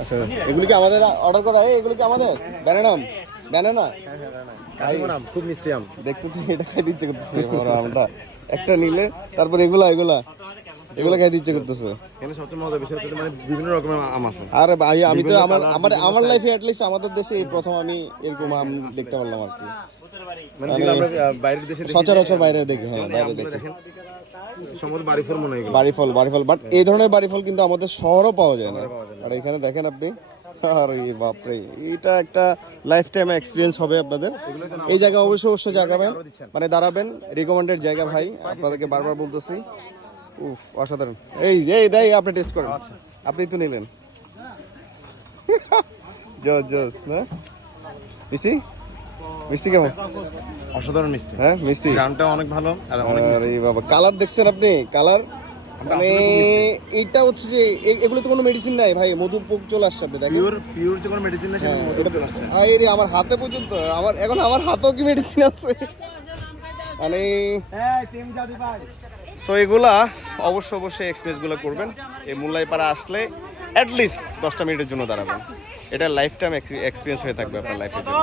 আচ্ছা, এগুলি কি আমাদের অর্ডার করা? এগুলি কি আমাদের ব্যানানা? ব্যানানা খুব মিষ্টি আম দেখতে তো এটা খাইতে ইচ্ছে করতেছে বড় আমটা একটা নিলে। তারপর এগুলা খাইতে ইচ্ছে করতেছে। এখানে সবচেয়ে মজার বিষয় হচ্ছে মানে বিভিন্ন রকমের আম আছে। আরে ভাই, আমি তো আমার লাইফে অ্যাটলিস্ট আমাদের দেশে এই প্রথম আমি এরকম আম দেখতে পারলাম আর কি। মানে যেগুলো আমরা বাইরের দেশে সচরাচর বাইরে দেখি। হ্যাঁ, বাইরে দেখি সম্ভবত বাড়িফল মনে হয় এগুলো। বাড়িফল বাট এই ধরনের বাড়িফল কিন্তু আমাদের শহরও পাওয়া যায় না। আর এখানে দেখেন আপনি, আরে বাপরে, এটা একটা লাইফ টাইম এক্সপিরিয়েন্স হবে আপনাদের। এই জায়গা অবশ্যই জায়গাবেন, মানে দাঁড়াবেন, রিকমেন্ডেড জায়গা ভাই, আপনাদেরকে বারবার বলতেছি। উফ, অসাধারণ। এই দেয়, আপনি টেস্ট করেন। আপনি তো নিলেন। জোস না মিষ্টি কেমন? অসাধারণ মিষ্টি। হ্যাঁ, মিষ্টি, গ্রামটা অনেক ভালো আর অনেক মিষ্টি। আরে বাবা, কালার দেখছেন আপনি? কালার মানে এটা হচ্ছে যে এগুলো তো কোনো মেডিসিন নাই ভাই, মধু পোক চলে আসছে। আপনি দেখেন পিওর যে কোনো মেডিসিন না, সেটা মধু চলে আসছে। আরে আমার হাতে পর্যন্ত, আমার হাতেও কি মেডিসিন আছে মানে। সো এগুলা অবশ্যই এক্সপিরিয়েন্সগুলো করবেন। এই মুল্লাইপাড়া আসলে অ্যাটলিস্ট 10টা মিনিটের জন্য দাঁড়াবেন। এটা লাইফ টাইম এক্সপিরিয়েন্স হয়ে থাকবে আপনার লাইফের জন্য।